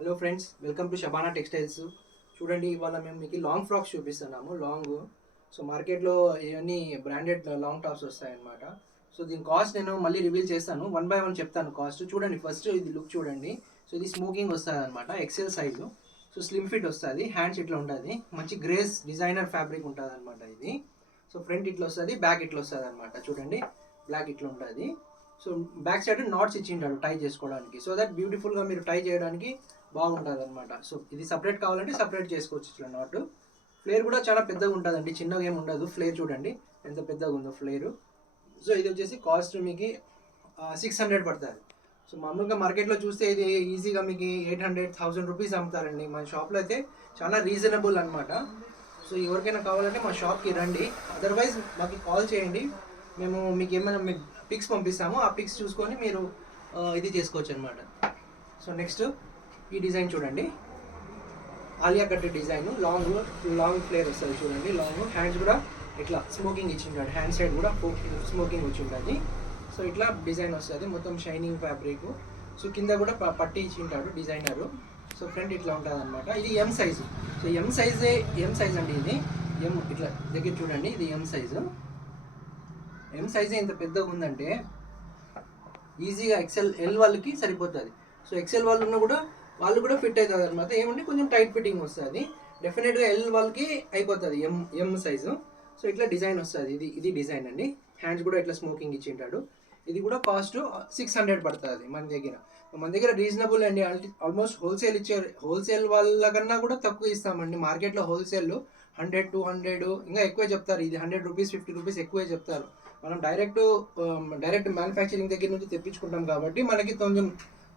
Hello friends, welcome to Shabana textiles. చూడండి, ఇవాళ మేము మీకు లాంగ్ ఫ్రాక్స్ చూపిస్తున్నాము. సో మార్కెట్లో ఇవన్నీ బ్రాండెడ్ లాంగ్ టాప్స్ వస్తాయన్నమాట. సో దీని కాస్ట్ నేను మళ్ళీ రివీల్ చేస్తాను, వన్ బై వన్ చెప్తాను కాస్ట్. చూడండి, ఫస్ట్ ఇది లుక్ చూడండి. సో ఇది స్మోకింగ్ వస్తుంది అనమాట, XL size. So slim fit వస్తుంది, హ్యాండ్స్ ఇట్లా ఉంటుంది, మంచి గ్రేస్ డిజైనర్ ఫ్యాబ్రిక్ ఉంటుంది అనమాట ఇది. సో ఫ్రంట్ ఇట్లా వస్తుంది, బ్యాక్ ఇట్లా వస్తుంది అనమాట. చూడండి, బ్లాక్ ఇట్లా ఉంటుంది. సో బ్యాక్ సైడ్ నాట్స్ ఇచ్చింటాడు టై చేసుకోవడానికి, సో దట్ బ్యూటిఫుల్గా మీరు టై చేయడానికి బాగుంటుంది అనమాట. సో ఇది సపరేట్ కావాలంటే సపరేట్ చేసుకోవచ్చు ఇట్లా నాట్. ఫ్లేర్ కూడా చాలా పెద్దగా ఉంటుందండి, చిన్నగా ఏమి ఉండదు. ఫ్లేర్ చూడండి ఎంత పెద్దగా ఉందో ఫ్లేరు. సో ఇది వచ్చేసి కాస్ట్ మీకు 600 పడుతుంది. సో మామూలుగా మార్కెట్లో చూస్తే ఇది ఈజీగా మీకు 800-1000 రూపీస్ అమ్ముతారండి. మన షాప్లో అయితే చాలా రీజనబుల్ అనమాట. సో ఎవరికైనా కావాలంటే మా షాప్కి రండి, అదర్వైజ్ మాకు కాల్ చేయండి. మేము మీకు ఏమైనా మీకు పిక్స్ పంపిస్తాము, ఆ పిక్స్ చూసుకొని మీరు ఇది చేసుకోవచ్చు అనమాట. సో నెక్స్ట్ ఈ డిజైన్ చూడండి, Alia cut design. Long flare వస్తుంది చూడండి, లాంగ్. హ్యాండ్స్ కూడా ఇట్లా స్మోకింగ్ ఇచ్చింటాడు, హ్యాండ్ సైడ్ కూడా స్మోకింగ్ వచ్చి ఉంటుంది. సో ఇట్లా డిజైన్ వస్తుంది, మొత్తం షైనింగ్ ఫ్యాబ్రిక్. సో కింద కూడా పట్టి ఇచ్చింటాడు డిజైనరు. సో ఫ్రంట్ ఇట్లా ఉంటుంది అనమాట. ఇది M size. So M size అండి ఇది. ఎం ఇట్లా దగ్గర చూడండి, ఇది ఎం సైజు. ఎం సైజే ఇంత పెద్దగా ఉందంటే ఈజీగా ఎల్ వాళ్ళకి సరిపోతుంది. సో ఎక్సెల్ వాళ్ళు ఉన్నా కూడా వాళ్ళు కూడా ఫిట్ అవుతుంది అనమాట. ఏమంటే కొంచెం టైట్ ఫిట్టింగ్ వస్తుంది, డెఫినెట్గా ఎల్ వాళ్ళకి అయిపోతుంది ఎం సైజు. సో ఇట్లా డిజైన్ వస్తుంది. ఇది డిజైన్ అండి. హ్యాండ్స్ కూడా ఇట్లా స్మోకింగ్ ఇచ్చింటాడు. ఇది కూడా కాస్ట్ 600 పడుతుంది మన దగ్గర రీజనబుల్ అండి. ఆల్మోస్ట్ హోల్సేల్ వాళ్ళ కన్నా కూడా తక్కువ ఇస్తామండి. మార్కెట్లో హోల్సేల్ 100-200 ఇంకా ఎక్కువే చెప్తారు. ఇది 100 రూపీస్ 50 రూపీస్ ఎక్కువే చెప్తారు. మనం డైరెక్ట్ మ్యానుఫ్యాక్చరింగ్ దగ్గర నుంచి తెప్పించుకుంటాం కాబట్టి మనకి కొంచెం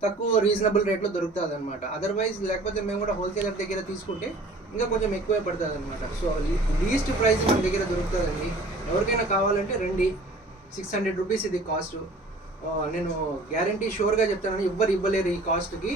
తక్కువ రీజనబుల్ రేట్లో దొరుకుతుంది అనమాట. అదర్వైజ్ లేకపోతే మేము కూడా హోల్సేలర్ దగ్గర తీసుకుంటే ఇంకా కొంచెం ఎక్కువే పడుతుంది అనమాట. సో లీస్ట్ ప్రైస్ మన దగ్గర దొరుకుతుందండి. ఎవరికైనా కావాలంటే రండి. 600 రూపీస్ ఇది కాస్ట్. నేను గ్యారంటీ షూర్గా చెప్తానని, ఎవ్వరు ఇవ్వలేరు ఈ కాస్ట్కి.